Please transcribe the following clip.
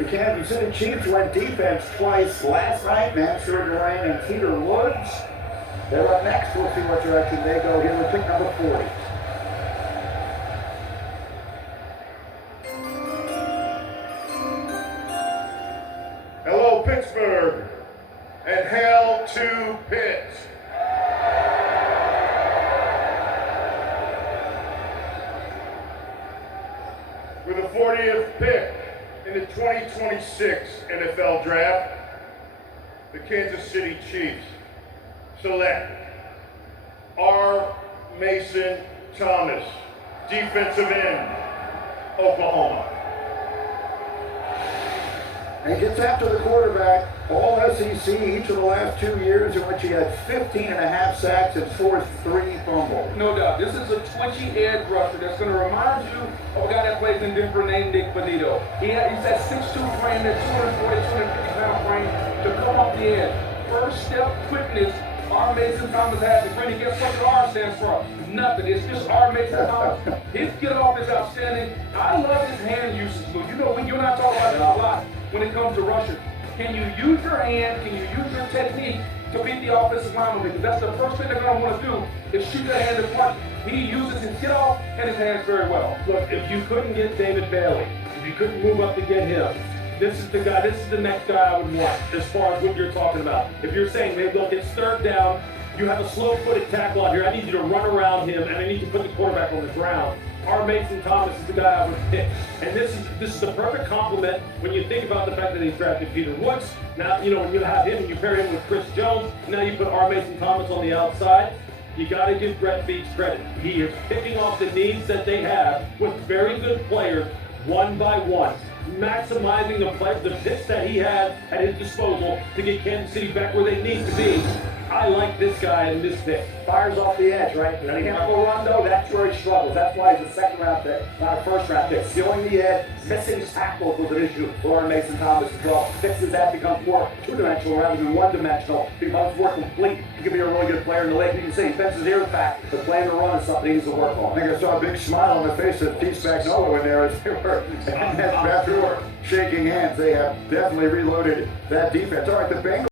The Kansas City Chiefs went defense twice last night. Mansur Durant and Peter Woods. They're up next. We'll see what direction they go here with pick number 40. Hello, Pittsburgh, and hail to Pitt. With the 40th pick in the 2026 NFL Draft, the Kansas City Chiefs select R. Mason Thomas, defensive end, Oklahoma. And gets after the quarterback, all SEC each of the last 2 years in which he had 15.5 sacks and forced 3 fumbles. No doubt. This is a twitchy edge rusher that's going to remind you of a guy that plays in Denver named Nick Bonito. He's that 6'2" frame, that 240, 250-pound frame to come off the edge. First step quickness, R. Mason Thomas has. And Freddie, guess what the R stands for? Nothing. It's just R. Mason Thomas. His get off is outstanding. I love his hand usage. You know, when you and I talk about it a lot when it comes to rushing. Can you use your hand? Can you use your technique to beat the offensive lineman? Because that's the first thing they're going to want to do is shoot that hand and punch. He uses his get off and his hands very well. Look, if you couldn't get David Bailey, if you couldn't move up to get him, this is the guy, this is the next guy I would want as far as what you're talking about. If you're saying, maybe look, it's third down, you have a slow-footed tackle out here, I need you to run around him, and I need to put the quarterback on the ground. R. Mason Thomas is the guy I would pick. And this is the perfect complement when you think about the fact that he's drafted Peter Woods. Now, you know, when you have him and you pair him with Chris Jones, now you put R. Mason Thomas on the outside. You got to give Brett Veach credit. He is picking off the needs that they have with very good players, one by one, maximizing the picks that he has at his disposal to get Kansas City back where they need to be. I like this guy in this pick. Fires off the edge, right? When he can't go run, though, that's where he struggles. That's why he's a second-round pick, not a first-round pick. Stealing the edge, missing tackles was an issue for Mason Thomas as well. Fixes that, becomes more two-dimensional rather than one-dimensional. Becomes more complete. He could be a really good player in the league. You can see he bends his ears back, but playing to run is something he needs to work on. I think I saw a big smile on the face of Pete Spagnuolo in there as they were after shaking hands. They have definitely reloaded that defense. All right, the Bengals.